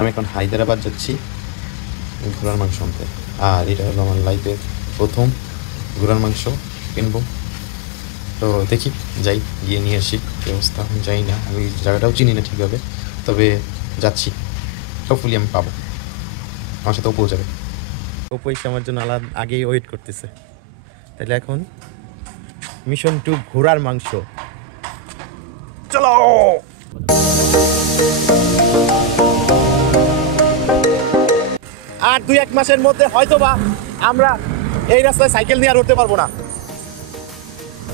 আমি এখন হায়দ্রাবাদ যাচ্ছি ঘোড়ার মাংস আনতে। আর এটা হলো আমার লাইফের প্রথম ঘোড়ার মাংস কিনবো। তো দেখি যাই, গিয়ে নিয়ে আসি। কী অবস্থা আমি জানি না, আমি জায়গাটাও চিনি না ঠিকভাবে, তবে যাচ্ছি। হোপফুলি আমি পাবো, আমার সাথে অপু যাবে। অপু এসে আমার জন্য আগেই ওয়েট করতেছে। তাহলে এখন মিশন টু ঘোড়ার মাংস, চলো। আর 2-1 মাসের মধ্যে হয়তোবা আমরা এই রাস্তায় সাইকেল নিয়ে আর উঠতে পারবো না।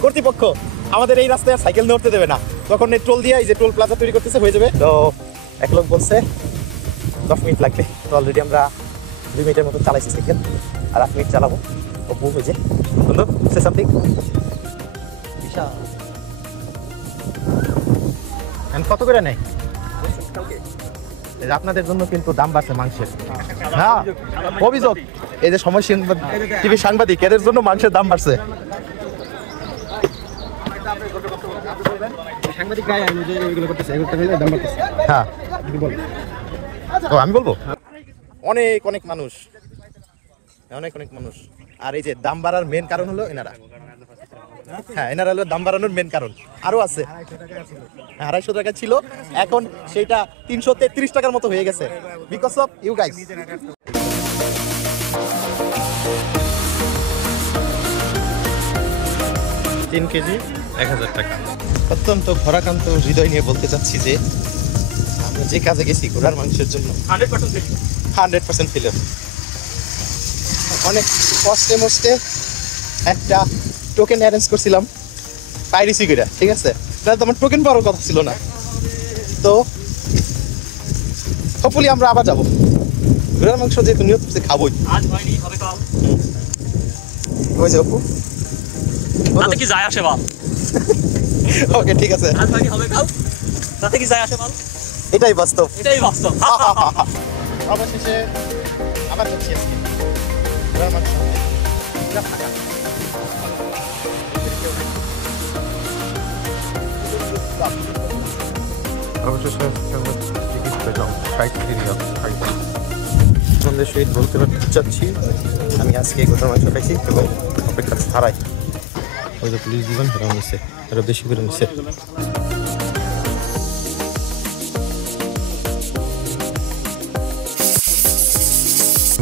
কর্তৃপক্ষ আমাদের এই রাস্তায় সাইকেল নিয়ে উঠতে দেবে না। তখন এই টোল দিয়ে, এই যে টোল প্লাজা তৈরি করতেছে, হয়ে যাবে। তো এক লোক বলছে 10 মিনিট লাগবে। তো অলরেডি আমরা 2 মিনিটের মতো চালাইছি সাইকেল, আর 8 মিনিট চালাবো। অপু হয়েছে বন্ধু, সে সামথিং বিশাল। কত করে নেয়? আপনাদের জন্য কিন্তু দাম বাড়ছে মাংসের। হ্যাঁ, অভিযোগ এই যে সময় টিভি সাংবাদিক, এদের জন্য মাংসের দাম বাড়ছে। হ্যাঁ, আমি বলবো অনেক অনেক মানুষ, অনেক অনেক মানুষ। আর এই যে দাম বাড়ার মেন কারণ হলো এনারা। হ্যাঁ, এনারা হলো দাম বাড়ানোর মেন কারণ। আরো আছে, 250 টাকা ছিল, এখন সেইটা 333 টাকার মতো হয়ে গেছে, because of you guys. 3 KG 1000 টাকা। অত্যন্ত ভরাকান্ত হৃদয় নিয়ে বলতে চাচ্ছি যে আমরা যে কাজে গেছি ঘোড়ার মাংসের জন্য 100% ফেলিয়ার। অনেক কষ্টে মষ্টে একটা টোকেন অ্যারেঞ্জ করছিলাম পাইরেসি করে, ঠিক আছে? তাহলে তো আমার টোকেন পাওয়ার কথা ছিল না। তো হোপফুলি আমরা আবার যাবো। ঘোড়ার মাংস যেহেতু নিয়ত করছে খাবোই। ওই যে অপু, তাতে কি যায় আসে বল? ওকে, ঠিক আছে, আজ ভাই হবে খাও, তাতে কি যায় আসে বল? এটাই বাস্তব, এটাই বাস্তব। অবশেষে আবার যাচ্ছি আজকে ঘোড়ার মাংস আনতে। অবশেষে টিকিট পেলাম, আপনাদের সহিত বলতে চাচ্ছি আমি আজকে ঘোড়ার মাংস খাইছি এবং অপেক্ষা ছাড়াই। ওই যে পুলিশ দিবেন, এরাও নিচ্ছে, এরা বেশি করে নিচ্ছে।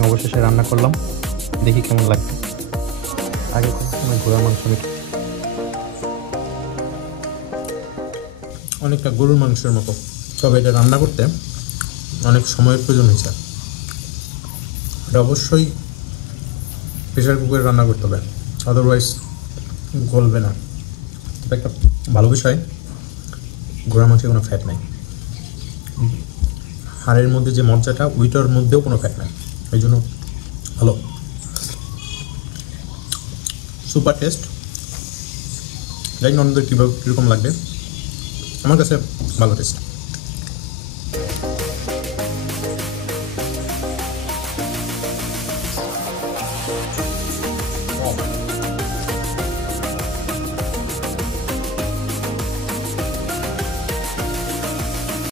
অবশেষে রান্না করলাম, দেখি কেমন লাগবে। আগে ঘোড়ার মাংস অনেকটা গরুর মাংসের মতো, তবে এটা রান্না করতে অনেক সময়ের প্রয়োজন হয়েছে। এটা অবশ্যই প্রেশার কুকারে রান্না করতে হবে, আদারওয়াইজ গলবে না। তবে একটা ভালো বিষয়, ঘোড়ার মাংসে কোনো ফ্যাট নাই। হাড়ের মধ্যে যে মজ্জাটা, ওইটার মধ্যেও কোনো ফ্যাট নাই, এই জন্য ভালো, সুপার টেস্ট। জানি না অন্যদের কীরকম লাগবে, আমার কাছে ভালো টেস্ট।